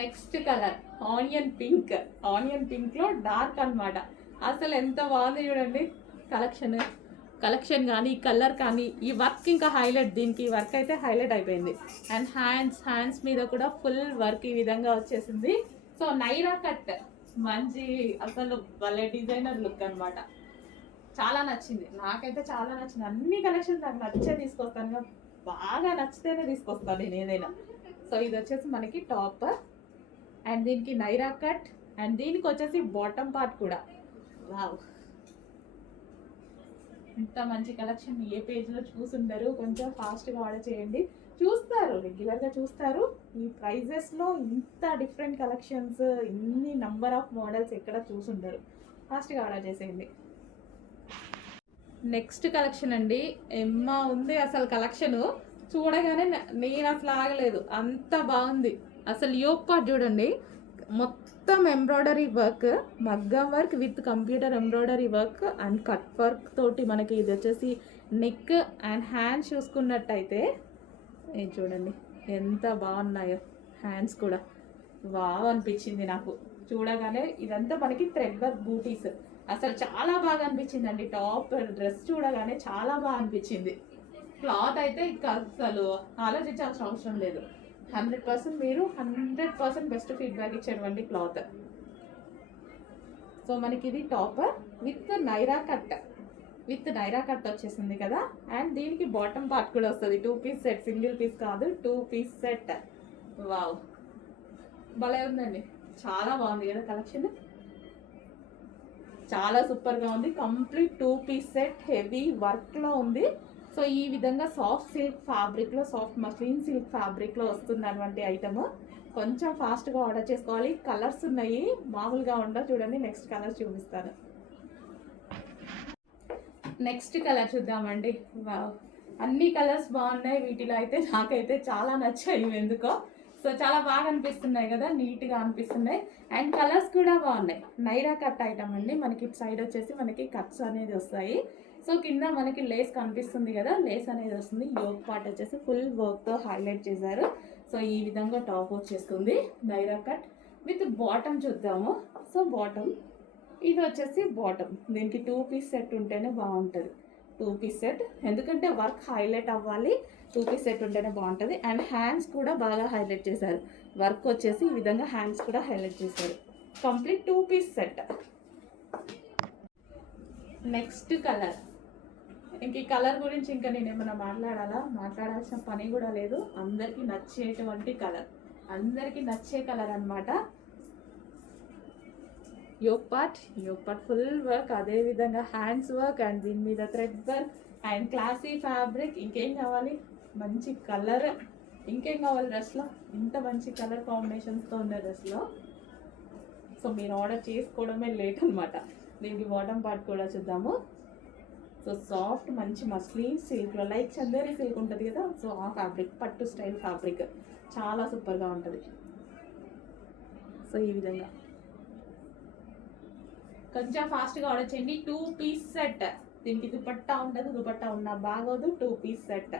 Next colour onion పింక్లో dark అనమాట. అసలు ఎంత బాగుంది చూడండి కలెక్షన్ కానీ కలర్ కానీ ఈ వర్క్ ఇంకా హైలైట్. దీనికి వర్క్ అయితే హైలైట్ అయిపోయింది. అండ్ హ్యాండ్స్ మీద కూడా ఫుల్ వర్క్ ఈ విధంగా వచ్చేసింది. సో నైరా కట్ మంచి అసలు భలే డిజైనర్ లుక్ అనమాట. చాలా నచ్చింది, నాకైతే చాలా నచ్చింది. అన్ని కలెక్షన్స్ నాకు నచ్చే తీసుకొస్తాను, బాగా నచ్చితేనే తీసుకొస్తాను నేను ఏదైనా. సో ఇది వచ్చేసి మనకి టాప్ అండ్ దీనికి నైరా కట్ అండ్ దీనికి వచ్చేసి బాటమ్ పార్ట్ కూడా. వావ్, ఇంత మంచి కలెక్షన్ ఏ పేజ్లో చూసుండరు. కొంచెం ఫాస్ట్గా ఆర్డర్ చేయండి. చూస్తారు, రెగ్యులర్గా చూస్తారు. ఈ ప్రైజెస్లో ఇంత డిఫరెంట్ కలెక్షన్స్, ఇన్ని నంబర్ ఆఫ్ మోడల్స్ ఎక్కడ చూసుండరు. ఫాస్ట్గా ఆర్డర్ చేసేయండి. నెక్స్ట్ కలెక్షన్ అండి, ఎమ్మా ఉంది అసలు కలెక్షన్. చూడగానే నేను అసలు ఆగలేదు, అంత బాగుంది. అసలు యోక్ పార్ట్ చూడండి, మొత్తం ఎంబ్రాయిడరీ వర్క్, మగ్గం work with computer embroidery work and cut work తోటి మనకి ఇది వచ్చేసి నెక్ అండ్ హ్యాండ్స్ చూసుకున్నట్టయితే ఇది చూడండి ఎంత బాగున్నాయో. హ్యాండ్స్ కూడా వావ్ అనిపించింది నాకు చూడగానే. ఇదంతా మనకి థ్రెడ్ వర్క్ బూటీస్, అసలు చాలా బాగా అనిపించింది అండి. టాప్ డ్రెస్ చూడగానే చాలా బాగా అనిపించింది. క్లాత్ అయితే ఇంకా అసలు ఆలోచించాల్సిన అవసరం లేదు. 100% మీరు 100% బెస్ట్ ఫీడ్బ్యాక్ ఇచ్చేటువంటి క్లాత్. సో మనకి ఇది టాప్ విత్ నైరా కట్ వచ్చేసింది కదా. అండ్ దీనికి బాటమ్ పార్ట్ కూడా వస్తుంది. 2 పీస్ సెట్, సింగిల్ పీస్ కాదు, 2 పీస్ సెట్. వావ్, భలే ఉందండి, చాలా బాగుంది కదా కలెక్షన్. చాలా సూపర్గా ఉంది. కంప్లీట్ 2 పీస్ సెట్, హెవీ వర్క్లో ఉంది. సో ఈ విధంగా సాఫ్ట్ సిల్క్ ఫ్యాబ్రిక్లో, సాఫ్ట్ మస్లిన్ సిల్క్ ఫ్యాబ్రిక్లో వస్తున్నటువంటి ఐటమ్. కొంచెం ఫాస్ట్గా ఆర్డర్ చేసుకోవాలి. కలర్స్ ఉన్నాయి, మామూలుగా ఉండవు. చూడండి నెక్స్ట్ కలర్ చూపిస్తాను. నెక్స్ట్ కలర్ చూద్దామండి. వావ్, అన్ని కలర్స్ బాగున్నాయి. వీటిలో అయితే నాకైతే చాలా నచ్చాయి ఎందుకో. సో చాలా బాగా అనిపిస్తున్నాయి కదా, నీట్గా అనిపిస్తున్నాయి. అండ్ కలర్స్ కూడా బాగున్నాయి. నైరా కట్ ఐటమ్ అండి. మనకి సైడ్ వచ్చేసి మనకి కట్స్ అనేది వస్తాయి. సో కింద మనకి లేస్ కనిపిస్తుంది కదా, లేస్ అనేది వస్తుంది. యోక్ పార్ట్ వచ్చేసి ఫుల్ వర్క్తో హైలైట్ చేశారు. సో ఈ విధంగా టాప్ వచ్చేస్తుంది నైరా కట్ విత్ బాటమ్ చూద్దాము. సో బాటమ్ ఇది వచ్చేసి బాటమ్. దీనికి 2 పీస్ సెట్ ఉంటేనే బాగుంటుంది. 2 పీస్ సెట్, ఎందుకంటే వర్క్ హైలైట్ అవ్వాలి. 2 పీస్ సెట్ ఉంటేనే బాగుంటుంది. అండ్ హ్యాండ్స్ కూడా బాగా హైలైట్ చేశారు. వర్క్ వచ్చేసి ఈ విధంగా హ్యాండ్స్ కూడా హైలైట్ చేశారు. Complete 2 piece set. Next colour. ఇంక ఈ కలర్ గురించి ఇంకా నేను ఏమైనా మాట్లాడాల్సిన పని కూడా లేదు. అందరికీ నచ్చేటువంటి కలర్, అందరికీ నచ్చే కలర్ అనమాట. యోక్ పార్ట్ ఫుల్ వర్క్, అదేవిధంగా హ్యాండ్స్ వర్క్ అండ్ దీని మీద thread work and classy fabric. ఇంకేం కావాలి, మంచి కలర్, ఇంకేం కావాలి డ్రెస్లో. ఇంత మంచి కలర్ కాంబినేషన్స్తో ఉన్న డ్రెస్లో. సో మీరు ఆర్డర్ చేసుకోవడమే లేట్ అనమాట. దీనికి బాటమ్ పార్ట్ కూడా చూద్దాము. సో సాఫ్ట్ మంచి మస్లిన్ సిల్క్లో, లైక్ చందేరి సిల్క్ ఉంటుంది కదా, సో ఆ ఫ్యాబ్రిక్, పట్టు స్టైల్ ఫ్యాబ్రిక్ చాలా సూపర్గా ఉంటుంది. సో ఈ విధంగా కొంచెం ఫాస్ట్గా ఆర్డర్ చేయండి. 2 పీస్ సెట్. దీనికి దుపట్టా ఉండదు, దుపట్టా ఉన్నా బాగోదు. 2 పీస్ సెట్.